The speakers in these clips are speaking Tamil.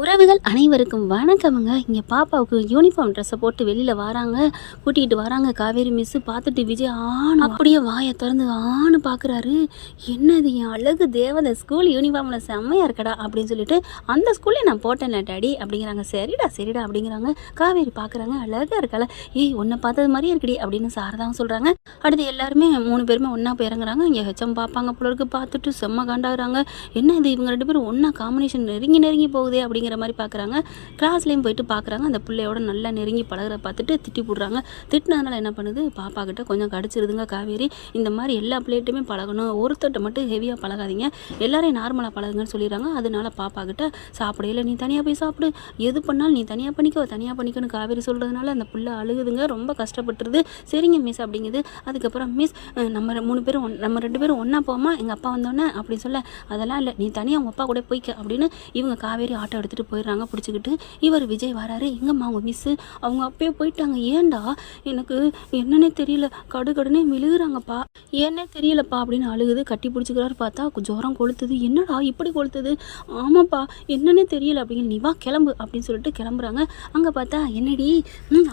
உறவுகள் அனைவருக்கும் வணக்கமுங்க. இங்கே பாப்பாவுக்கு யூனிஃபார்ம் ட்ரெஸ்ஸை போட்டு வெளியில் வராங்க, கூட்டிகிட்டு வராங்க காவேரி மிஸ்ஸு. பார்த்துட்டு விஜய் அப்படியே வாயை திறந்து பார்க்குறாரு. என்னது என் அழகு தேவதை ஸ்கூல் யூனிஃபார்மில் செம்மையாக இருக்கடா அப்படின்னு சொல்லிட்டு, அந்த ஸ்கூல்லே நான் போட்டேன்ல டாடி அப்படிங்கிறாங்க. சரிடா சரிடா அப்படிங்கிறாங்க. காவேரி பார்க்குறாங்க, அழகாக இருக்கல, ஏய் உன்னை பார்த்தது மாதிரியே இருக்குடி அப்படின்னு சாரதாவும் சொல்கிறாங்க. அடுத்து எல்லாருமே 3 பேருமே ஒன்றா போய் இறங்குறாங்க. இங்கே ஹெச்எம் பார்ப்பாங்க போல இருக்கு. பார்த்துட்டு செம்ம காண்டாகிறாங்க. என்ன இது இவங்க 2 பேரும் ஒன்றா காம்பினேஷன் நெருங்கி போகுதே அப்படிங்கிற மாதிரி பார்க்குறாங்க. கிளாஸ்லேயும் போயிட்டு பார்க்குறாங்க. அந்த பிள்ளையோட நல்லா நெருங்கி பழகிற பார்த்துட்டு திட்டி போடுறாங்க. திட்டினதுனால என்ன பண்ணுது, பாப்பா கிட்ட கொஞ்சம் கடிச்சிருதுங்க காவேரி. இந்த மாதிரி எல்லா பிள்ளைகிட்டையுமே பழகணும், ஒருத்தட்ட மட்டும் ஹெவியாக பழகாதீங்க, எல்லாரையும் நார்மலாக பழகுங்கன்னு சொல்லிடுறாங்க. அதனால பாப்பா கிட்ட சாப்பிடையில நீ தனியாக போய் சாப்பிடு, எது பண்ணாலும் நீ தனியாக பண்ணிக்கணும்னு காவேரி சொல்கிறதுனால அந்த பிள்ளை அழுகுதுங்க, ரொம்ப கஷ்டப்பட்டுருது. சரிங்க மிஸ் அப்படிங்குது. அதுக்கப்புறம் மிஸ் நம்ம 2 பேரும் ஒன்றா போமா எங்கள் அப்பா வந்தோன்னே அப்படின்னு சொல்ல, அதெல்லாம் இல்லை நீ தனியாக உங்கள் அப்பா கூட போய்க்க அப்படின்னு இவங்க காவேரி ஆட்டோ எடுத்துகிட்டு போயிடுறாங்க பிடிச்சிக்கிட்டு. இவர் விஜய் வராரு. எங்கம்மா அவங்க மிஸ்ஸு, அவங்க அப்பயே போயிட்டாங்க. ஏண்டா எனக்கு என்னன்னே தெரியல, கடுகடுனே விழுகுறாங்கப்பா, ஏன்னே தெரியலப்பா அப்படின்னு அழுகுது. கட்டி பிடிச்சிக்கிறாரு. பார்த்தா ஜுரம் கொளுத்துது. என்னடா இப்படி கொளுத்துது, ஆமாப்பா என்னன்னே தெரியல அப்படிங்கிற, நீ வா கிளம்பு அப்படின்னு சொல்லிட்டு கிளம்புறாங்க. அங்கே பார்த்தா என்னடி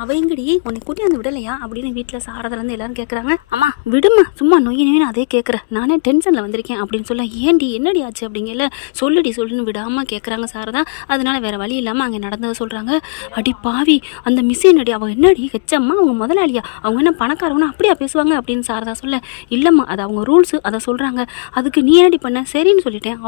அவ எங்கடி உன்னை கூட்டி வந்து விடலையா அப்படின்னு வீட்டில் சாரதுலேருந்து எல்லாரும் கேட்குறாங்க. அம்மா விடுமா, சும்மா நொய்யினு அதே கேட்குறேன், நானே டென்ஷனில் வந்திருக்கேன் அப்படின்னு சொல்ல, ஏண்டி என்னடி ஆச்சு அப்படிங்கல, சொல்லுன்னு விடாமல் கேட்குறாங்க சாரதா. அதனால வேறு வழி இல்லாமல் அங்கே நடந்ததை சொல்கிறாங்க. அடி பாவி, அந்த மிஸ் என்னடி, அவள் என்னடி ஹெச்சம்மா அவங்க முதலாளியா, அவங்க என்ன பணக்காரவனா அப்படியா பேசுவாங்க அப்படின்னு சாரதா சொல்ல, இல்லைம்மா அது அவங்க ரூல்ஸு, அதை சொல்கிறாங்க, அதுக்கு நீ என்னடி பண்ண, சரின்னு சொல்லிட்டேன்.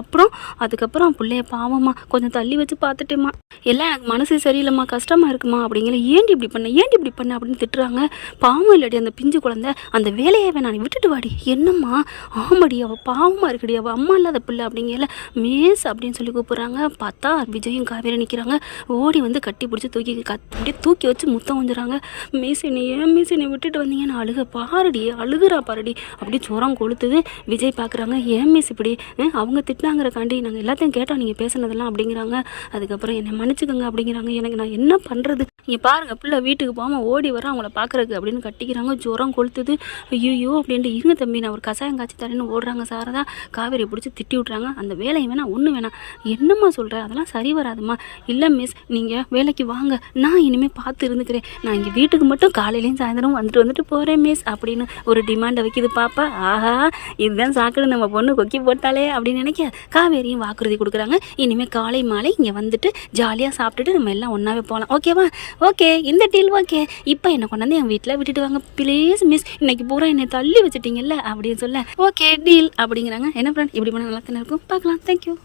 அதுக்கப்புறம் பிள்ளைய பாவம்மா கொஞ்சம் தள்ளி வச்சு பார்த்துட்டேம்மா, எல்லாம் எனக்கு மனசு சரியில்லைம்மா, கஷ்டமாக இருக்குமா அப்படிங்கிற, ஏண்டி இப்படி பண்ண அப்படின்னு திட்டுறாங்க. பாவம் இல்லடி அந்த பிஞ்சு குழந்தை, அந்த வேலையை நான் விட்டுட்டு வாடி. என்னம்மா, ஆமாடி அவள் பாவமாக இருக்குடி, அவள் அம்மா இல்லாத பிள்ளை அப்படிங்கல மிஸ் அப்படின்னு சொல்லி கூப்பிட்றாங்க. பார்த்தா விஜயும் காவேரி நிற்கிறாங்க. ஓடி வந்து கட்டி பிடிச்சி அப்படியே தூக்கி வச்சு முத்தம் வந்துடுறாங்க. மிஸ் என்னை விட்டுட்டு வந்தீங்கன்னு அழுகுறா பாருடி அப்படி ஜுரம் கொளுத்துது. விஜய் பார்க்குறாங்க, ஏன் மிஸ் இப்படி, அவங்க திட்டினாங்கிறக்காண்டி நாங்கள் எல்லாத்தையும் கேட்டோம் நீங்கள் பேசுனதெல்லாம் அப்படிங்கிறாங்க. அதுக்கப்புறம் என்னை மன்னிச்சுக்கோங்க அப்படிங்கிறாங்க. எனக்கு நான் என்ன பண்ணுறது, இங்கே பாருங்கள் பிள்ளை வீட்டுக்கு போகாமல் ஓடி வர அவங்கள பார்க்குறக்கு அப்படின்னு கட்டிக்கிறாங்க. ஜுரம் கொளுத்துது. ஐயோ அப்படின்ட்டு, இருங்க தம்பி நான் ஒரு கசாயம் காய்ச்சி தரேன்னு ஓடுறாங்க. சாரதா காவேரி பிடிச்சி திட்டி விட்றாங்க. அந்த வேலையை வேணாம் ஒன்றும் வேணாம், என்னம்மா சொல்கிறேன், அதெல்லாம் சரி வராதுமா. இல்லை மிஸ் நீங்கள் வேலைக்கு வாங்க, நான் இனிமேல் பார்த்து இருந்துக்கிறேன், நான் இங்கே வீட்டுக்கு மட்டும் காலையிலையும் சாயந்தரம் வந்துட்டு போகிறேன் மிஸ் அப்படின்னு ஒரு டிமாண்டை வைக்கிது பாப்பா. ஆஹா இதுதான் சாக்கடை, நம்ம பொண்ணு கொக்கி போட்டாலே அப்படின்னு நினைக்க காவேரியும் வாக்குறுதி கொடுக்குறாங்க. இனிமேல் காலை மாலை இங்கே வந்துட்டு ஜாலியாக சாப்பிட்டுட்டு நம்ம எல்லாம் ஒன்றாவே போகலாம், ஓகேவா? ஓகே இந்த டீல் ஓகே. இப்போ என்னை கொண்டாந்து என் வீட்டில் விட்டுட்டு வாங்க ப்ளீஸ் மிஸ், இன்னைக்கு பூரா என்னை தள்ளி வச்சுட்டீங்கல்ல அப்படின்னு சொல்ல, ஓகே டீல் அப்படிங்கிறாங்க. என்ன ஃப்ரெண்ட் இப்படி பண்ண நல்லா தானே இருக்கும், பார்க்கலாம். தேங்க்யூ.